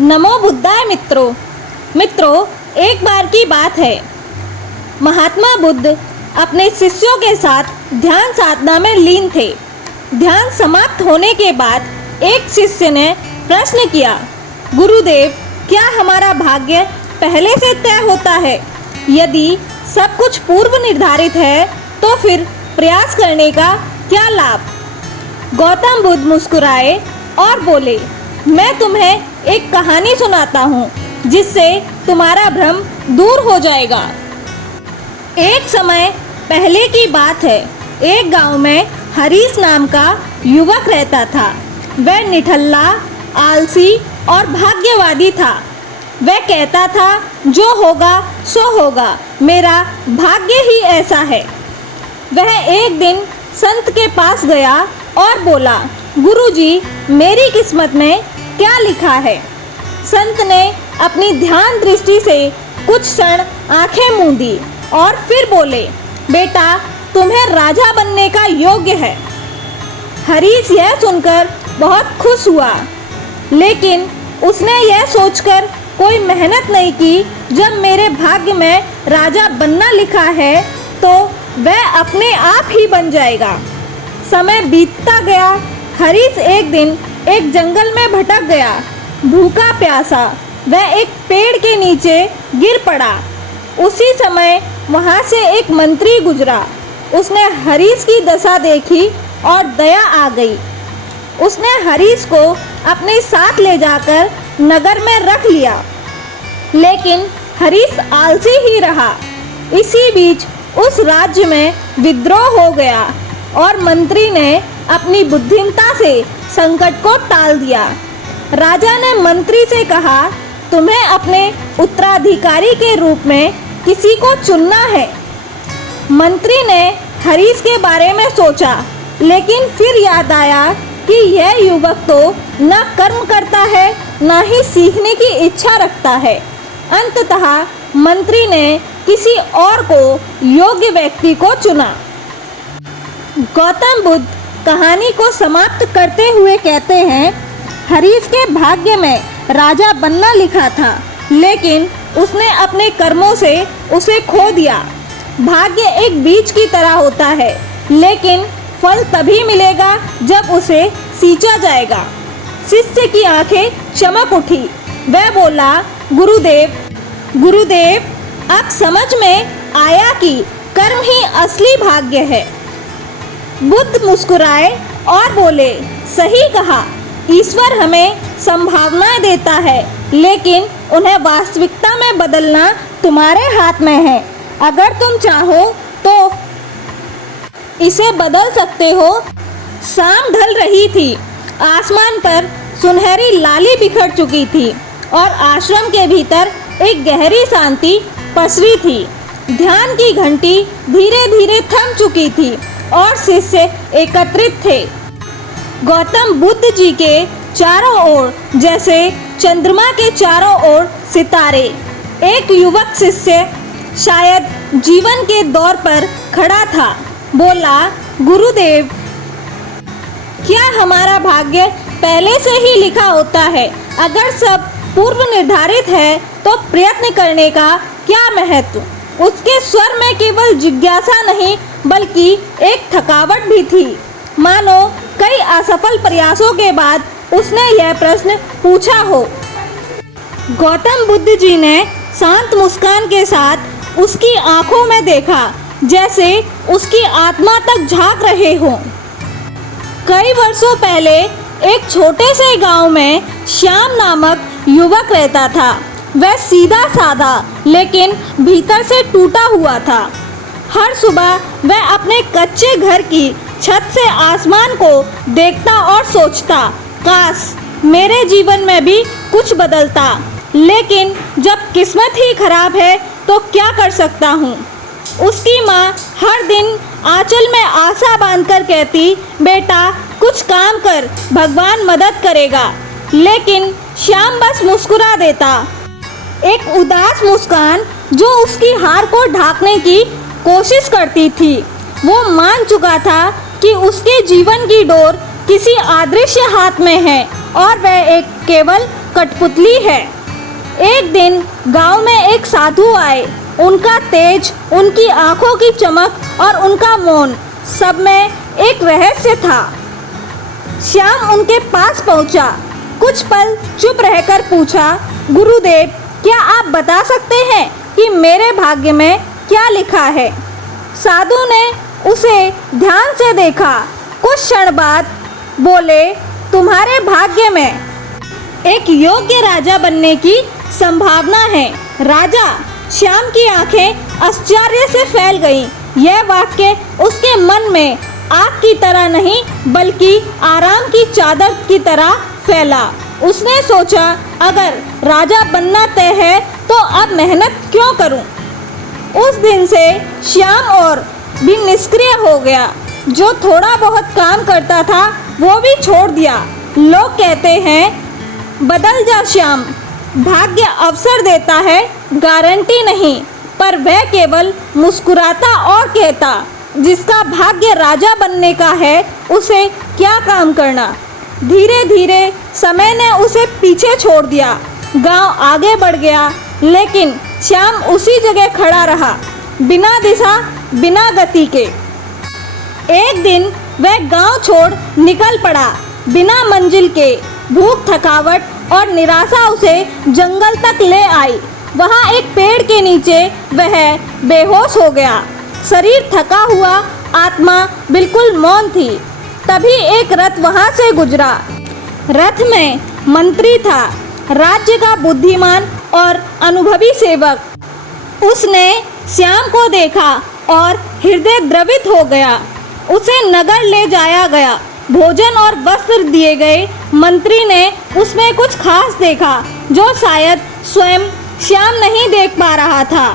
नमो बुद्धाय मित्रों, एक बार की बात है। महात्मा बुद्ध अपने शिष्यों के साथ ध्यान साधना में लीन थे। ध्यान समाप्त होने के बाद एक शिष्य ने प्रश्न किया, गुरुदेव, क्या हमारा भाग्य पहले से तय होता है? यदि सब कुछ पूर्व निर्धारित है तो फिर प्रयास करने का क्या लाभ? गौतम बुद्ध मुस्कुराए और बोले, मैं तुम्हें एक कहानी सुनाता हूँ जिससे तुम्हारा भ्रम दूर हो जाएगा। एक समय पहले की बात है। एक गांव में हरीश नाम का युवक रहता था। वह निठल्ला, आलसी और भाग्यवादी था। वह कहता था, जो होगा सो होगा, मेरा भाग्य ही ऐसा है। वह एक दिन संत के पास गया और बोला, गुरुजी, मेरी किस्मत में क्या लिखा है? संत ने अपनी ध्यान दृष्टि से कुछ क्षण आंखें मूंदी और फिर बोले, बेटा, तुम्हें राजा बनने का योग्य है। हरीश यह सुनकर बहुत खुश हुआ, लेकिन उसने यह सोचकर कोई मेहनत नहीं की, जब मेरे भाग्य में राजा बनना लिखा है तो वह अपने आप ही बन जाएगा। समय बीतता गया। हरीश एक दिन एक जंगल में भटक गया। भूखा प्यासा वह एक पेड़ के नीचे गिर पड़ा। उसी समय वहाँ से एक मंत्री गुजरा। उसने हरीश की दशा देखी और दया आ गई। उसने हरीश को अपने साथ ले जाकर नगर में रख लिया, लेकिन हरीश आलसी ही रहा। इसी बीच उस राज्य में विद्रोह हो गया और मंत्री ने अपनी बुद्धिमत्ता से संकट को टाल दिया। राजा ने मंत्री से कहा, तुम्हें अपने उत्तराधिकारी के रूप में किसी को चुनना है। मंत्री ने हरीश के बारे में सोचा, लेकिन फिर याद आया कि यह युवक तो न कर्म करता है, न ही सीखने की इच्छा रखता है। अंततः मंत्री ने किसी और को योग्य व्यक्ति को चुना। गौतम बुद्ध कहानी को समाप्त करते हुए कहते हैं, हरीश के भाग्य में राजा बनना लिखा था, लेकिन उसने अपने कर्मों से उसे खो दिया। भाग्य एक बीज की तरह होता है, लेकिन फल तभी मिलेगा जब उसे सींचा जाएगा। शिष्य की आंखें चमक उठी। वह बोला, गुरुदेव, अब समझ में आया कि कर्म ही असली भाग्य है। बुद्ध मुस्कुराए और बोले, सही कहा, ईश्वर हमें संभावनाएं देता है, लेकिन उन्हें वास्तविकता में बदलना तुम्हारे हाथ में है। अगर तुम चाहो तो इसे बदल सकते हो। शाम ढल रही थी। आसमान पर सुनहरी लाली बिखर चुकी थी और आश्रम के भीतर एक गहरी शांति पसरी थी। ध्यान की घंटी धीरे धीरे थम चुकी थी और शिष्य एकत्रित थे। गौतम बुद्ध जी के चारों ओर जैसे चंद्रमा के चारों ओर सितारे। एक युवक शिष्य शायद जीवन के दौर पर खड़ा था। बोला, गुरुदेव, क्या हमारा भाग्य पहले से ही लिखा होता है? अगर सब पूर्व निर्धारित है तो प्रयत्न करने का क्या महत्व? उसके स्वर में केवल जिज्ञासा नहीं, बल्कि एक थकावट भी थी। मानो कई असफल प्रयासों के बाद उसने यह प्रश्न पूछा हो। गौतम बुद्ध जी ने शांत मुस्कान के साथ उसकी आंखों में देखा, जैसे उसकी आत्मा तक झांक रहे हों। कई वर्षों पहले एक छोटे से गांव में श्याम नामक युवक रहता था। वह सीधा साधा, लेकिन भीतर से टूटा हुआ था। हर सुबह वह अपने कच्चे घर की छत से आसमान को देखता और सोचता, काश मेरे जीवन में भी कुछ बदलता। लेकिन जब किस्मत ही खराब है तो क्या कर सकता हूँ। उसकी माँ हर दिन आंचल में आशा बांधकर कहती, बेटा, कुछ काम कर, भगवान मदद करेगा। लेकिन श्याम बस मुस्कुरा देता, एक उदास मुस्कान जो उसकी हार को ढांकने की कोशिश करती थी। वो मान चुका था कि उसके जीवन की डोर किसी अदृश्य हाथ में है और वह एक केवल कठपुतली है। एक दिन गांव में एक साधु आए। उनका तेज, उनकी आंखों की चमक और उनका मौन, सब में एक रहस्य था। श्याम उनके पास पहुंचा, कुछ पल चुप रहकर पूछा, गुरुदेव, क्या आप बता सकते हैं कि मेरे भाग्य में क्या लिखा है? साधु ने उसे ध्यान से देखा। कुछ क्षण बाद बोले, तुम्हारे भाग्य में एक योग्य राजा बनने की संभावना है। राजा? श्याम की आंखें आश्चर्य से फैल गईं। यह वाक्य उसके मन में आग की तरह नहीं बल्कि आराम की चादर की तरह फैला। उसने सोचा, अगर राजा बनना तय है तो अब मेहनत क्यों करूं? उस दिन से श्याम और भी निष्क्रिय हो गया। जो थोड़ा बहुत काम करता था वो भी छोड़ दिया। लोग कहते हैं, बदल जा श्याम, भाग्य अवसर देता है, गारंटी नहीं। पर वह केवल मुस्कुराता और कहता, जिसका भाग्य राजा बनने का है उसे क्या काम करना। धीरे धीरे समय ने उसे पीछे छोड़ दिया। गांव आगे बढ़ गया, लेकिन श्याम उसी जगह खड़ा रहा, बिना दिशा, बिना गति के। एक दिन वह गांव छोड़ निकल पड़ा, बिना मंजिल के। भूख, थकावट और निराशा उसे जंगल तक ले आई। वहां एक पेड़ के नीचे वह बेहोश हो गया। शरीर थका हुआ, आत्मा बिल्कुल मौन थी। तभी एक रथ वहां से गुजरा। रथ में मंत्री था, राज्य का बुद्धिमान और अनुभवी सेवक। उसने श्याम को देखा और हृदय द्रवित हो गया। उसे नगर ले जाया गया, भोजन और वस्त्र दिए गए। मंत्री ने उसमें कुछ खास देखा जो शायद स्वयं श्याम नहीं देख पा रहा था।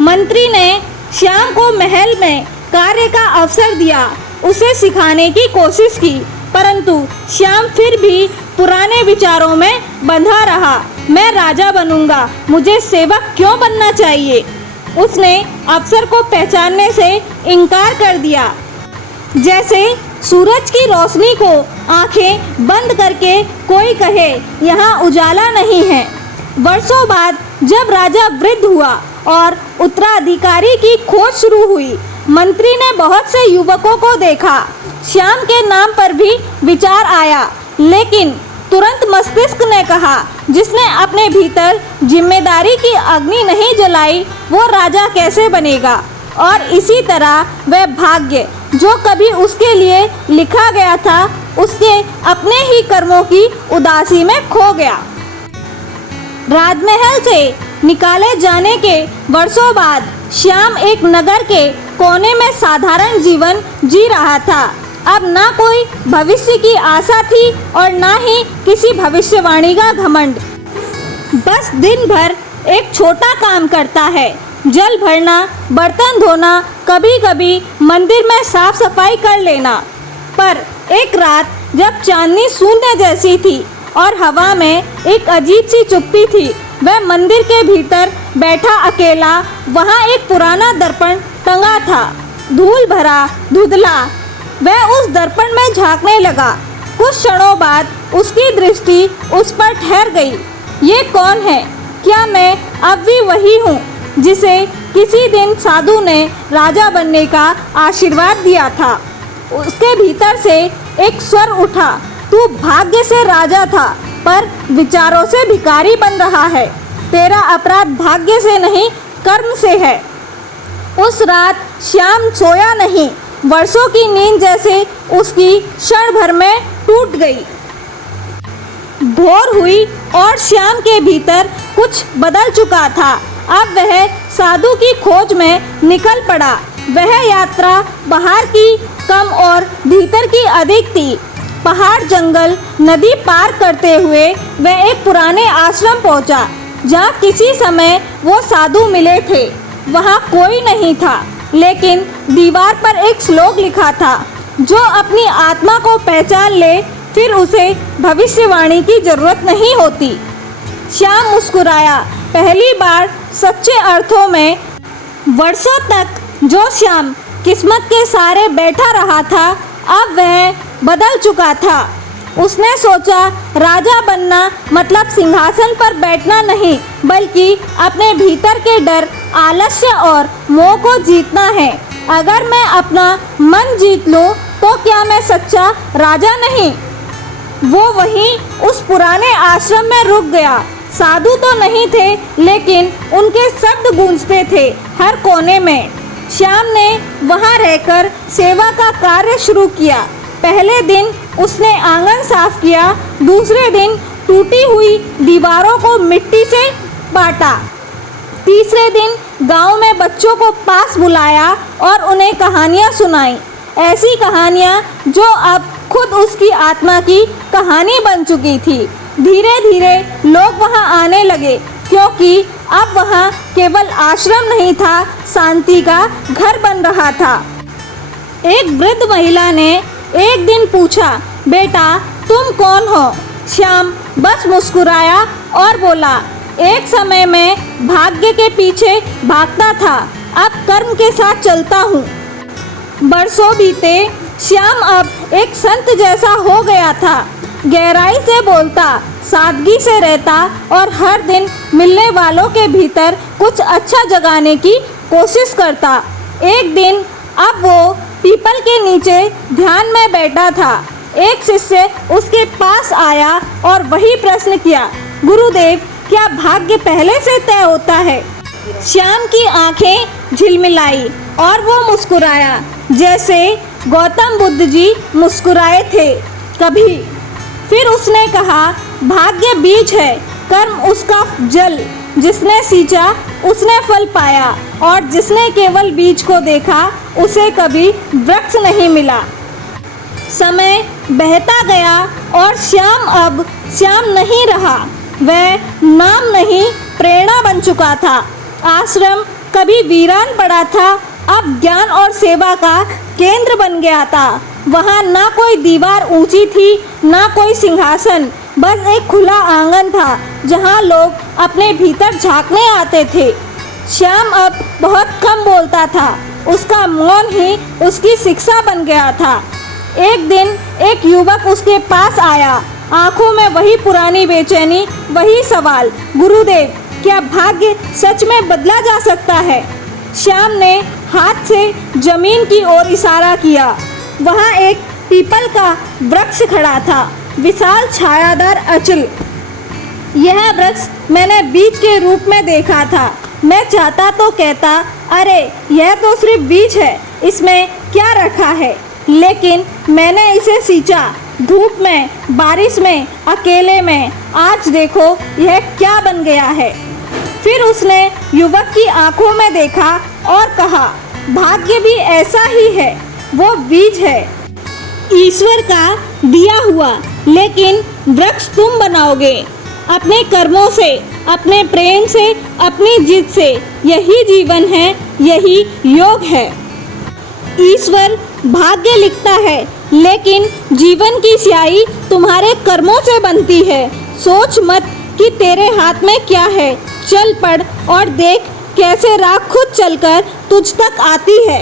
मंत्री ने श्याम को महल में कार्य का अवसर दिया, उसे सिखाने की कोशिश की, परंतु श्याम फिर भी पुराने विचारों में बंधा रहा। मैं राजा बनूंगा, मुझे सेवक क्यों बनना चाहिए? उसने अवसर को पहचानने से इनकार कर दिया। जैसे सूरज की रोशनी को आंखें बंद करके कोई कहे, यहाँ उजाला नहीं है। वर्षों बाद जब राजा वृद्ध हुआ और उत्तराधिकारी की खोज शुरू हुई, मंत्री ने बहुत से युवकों को देखा। श्याम के नाम पर भी विचार आया, लेकिन तुरंत मस्तिष्क ने कहा, जिसने अपने भीतर जिम्मेदारी की अग्नि नहीं जलाई वो राजा कैसे बनेगा? और इसी तरह वह भाग्य जो कभी उसके लिए लिखा गया था, उसके अपने ही कर्मों की उदासी में खो गया। राजमहल से निकाले जाने के वर्षों बाद श्याम एक नगर के कोने में साधारण जीवन जी रहा था। अब ना कोई भविष्य की आशा थी और ना ही किसी भविष्यवाणी का घमंड। बस दिन भर एक छोटा काम करता है, जल भरना, बर्तन धोना, कभी कभी मंदिर में साफ सफाई कर लेना। पर एक रात जब चांदनी शून्य जैसी थी और हवा में एक अजीब सी चुप्पी थी, वह मंदिर के भीतर बैठा अकेला। वहाँ एक पुराना दर्पण टंगा था, धूल भरा, धुंधला। वह उस दर्पण में झांकने लगा। कुछ क्षणों बाद उसकी दृष्टि उस पर ठहर गई। ये कौन है? क्या मैं अब भी वही हूँ जिसे किसी दिन साधु ने राजा बनने का आशीर्वाद दिया था? उसके भीतर से एक स्वर उठा, तू भाग्य से राजा था पर विचारों से भिखारी बन रहा है। तेरा अपराध भाग्य से नहीं, कर्म से है। उस रात श्याम सोया नहीं। वर्षों की नींद जैसे उसकी क्षण भर में टूट गई। भोर हुई और श्याम के भीतर कुछ बदल चुका था। अब वह साधु की खोज में निकल पड़ा। वह यात्रा बाहर की कम और भीतर की अधिक थी। पहाड़, जंगल, नदी पार करते हुए वह एक पुराने आश्रम पहुंचा, जहाँ किसी समय वो साधु मिले थे। वहाँ कोई नहीं था, लेकिन दीवार पर एक श्लोक लिखा था, जो अपनी आत्मा को पहचान ले फिर उसे भविष्यवाणी की जरूरत नहीं होती। श्याम मुस्कुराया, पहली बार सच्चे अर्थों में। वर्षों तक जो श्याम किस्मत के सहारे बैठा रहा था, अब वह बदल चुका था। उसने सोचा राजा बनना मतलब सिंहासन पर बैठना नहीं, बल्कि अपने भीतर के डर, आलस्य और मोह को जीतना है। अगर मैं अपना मन जीत लूं तो क्या मैं सच्चा राजा नहीं? वो वहीं उस पुराने आश्रम में रुक गया। साधु तो नहीं थे, लेकिन उनके शब्द गूंजते थे हर कोने में। श्याम ने वहां रहकर सेवा का कार्य शुरू किया। पहले दिन उसने आंगन साफ किया, दूसरे दिन टूटी हुई दीवारों को मिट्टी से बांटा, तीसरे दिन गांव में बच्चों को पास बुलाया और उन्हें कहानियां सुनाई। ऐसी कहानियां जो अब खुद उसकी आत्मा की कहानी बन चुकी थी। धीरे धीरे लोग वहां आने लगे, क्योंकि अब वहां केवल आश्रम नहीं था, शांति का घर बन रहा था। एक वृद्ध महिला ने एक दिन पूछा, बेटा तुम कौन हो? श्याम बस मुस्कुराया और बोला, एक समय मैं भाग्य के पीछे भागता था, अब कर्म के साथ चलता हूँ। बरसों बीते, श्याम अब एक संत जैसा हो गया था। गहराई से बोलता, सादगी से रहता और हर दिन मिलने वालों के भीतर कुछ अच्छा जगाने की कोशिश करता। एक दिन अब वो पीपल के नीचे ध्यान में बैठा था। एक शिष्य उसके पास आया और वही प्रश्न किया, गुरुदेव क्या भाग्य पहले से तय होता है? श्याम की आंखें झिलमिलाई और वो मुस्कुराया, जैसे गौतम बुद्ध जी मुस्कुराए थे कभी। फिर उसने कहा, भाग्य बीज है, कर्म उसका जल। जिसने सींचा उसने फल पाया, और जिसने केवल बीज को देखा उसे कभी वृक्ष नहीं मिला। समय बहता गया और श्याम अब श्याम नहीं रहा। वह नाम नहीं, प्रेरणा बन चुका था। आश्रम कभी वीरान पड़ा था, अब ज्ञान और सेवा का केंद्र बन गया था। वहाँ ना कोई दीवार ऊंची थी, ना कोई सिंहासन, बस एक खुला आंगन था जहाँ लोग अपने भीतर झांकने आते थे। श्याम अब बहुत कम बोलता था, उसका मौन ही उसकी शिक्षा बन गया था। एक दिन एक युवक उसके पास आया, आंखों में वही पुरानी बेचैनी, वही सवाल, गुरुदेव क्या भाग्य सच में बदला जा सकता है? श्याम ने हाथ से जमीन की ओर इशारा किया। वहाँ एक पीपल का वृक्ष खड़ा था, विशाल छायादार अचल। यह वृक्ष मैंने बीज के रूप में देखा था। मैं चाहता तो कहता, अरे यह तो सिर्फ बीज है, इसमें क्या रखा है? लेकिन मैंने इसे सींचा, धूप में, बारिश में, अकेले में। आज देखो यह क्या बन गया है। फिर उसने युवक की आंखों में देखा और कहा, भाग्य भी ऐसा ही है, वो बीज है, ईश्वर का दिया हुआ। लेकिन वृक्ष तुम बनाओगे अपने कर्मों से, अपने प्रेम से, अपनी जिद से। यही जीवन है, यही योग है। ईश्वर भाग्य लिखता है, लेकिन जीवन की स्याही तुम्हारे कर्मों से बनती है। सोच मत कि तेरे हाथ में क्या है, चल पड़ और देख कैसे राख खुद चलकर तुझ तक आती है।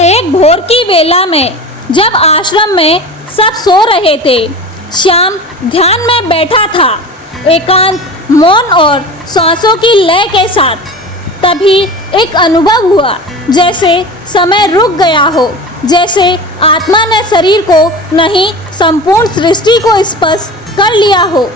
एक भोर की वेला में जब आश्रम में सब सो रहे थे, श्याम ध्यान में बैठा था, एकांत, मौन और सांसों की लय के साथ। तभी एक अनुभव हुआ, जैसे समय रुक गया हो, जैसे आत्मा ने शरीर को नहीं, संपूर्ण सृष्टि को स्पर्श कर लिया हो।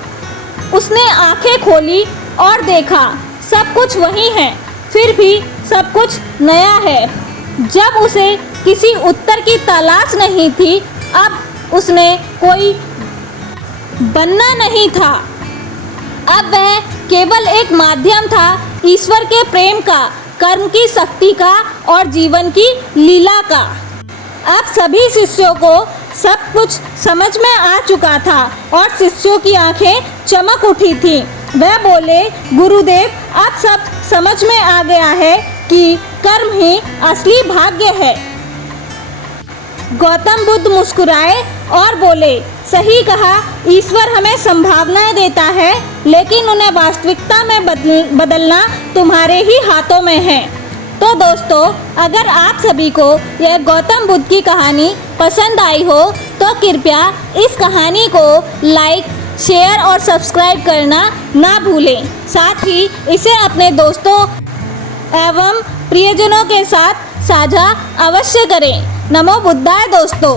उसने आंखें खोली और देखा, सब कुछ वही है, फिर भी सब कुछ नया है। जब उसे किसी उत्तर की तलाश नहीं थी, अब उसने कोई बनना नहीं था, अब वह केवल एक माध्यम था, ईश्वर के प्रेम का, कर्म की शक्ति का और जीवन की लीला का। अब सभी शिष्यों को सब कुछ समझ में आ चुका था और शिष्यों की आंखें चमक उठी थीं। वह बोले, गुरुदेव अब सब समझ में आ गया है कि कर्म ही असली भाग्य है। गौतम बुद्ध मुस्कुराए और बोले, सही कहा, ईश्वर हमें संभावनाएं देता है, लेकिन उन्हें वास्तविकता में बदलना तुम्हारे ही हाथों में है। तो दोस्तों, अगर आप सभी को यह गौतम बुद्ध की कहानी पसंद आई हो तो तो कृपया इस कहानी को लाइक, शेयर और सब्सक्राइब करना ना भूलें। साथ ही इसे अपने दोस्तों एवं प्रियजनों के साथ साझा अवश्य करें। नमो बुद्धाय दोस्तों।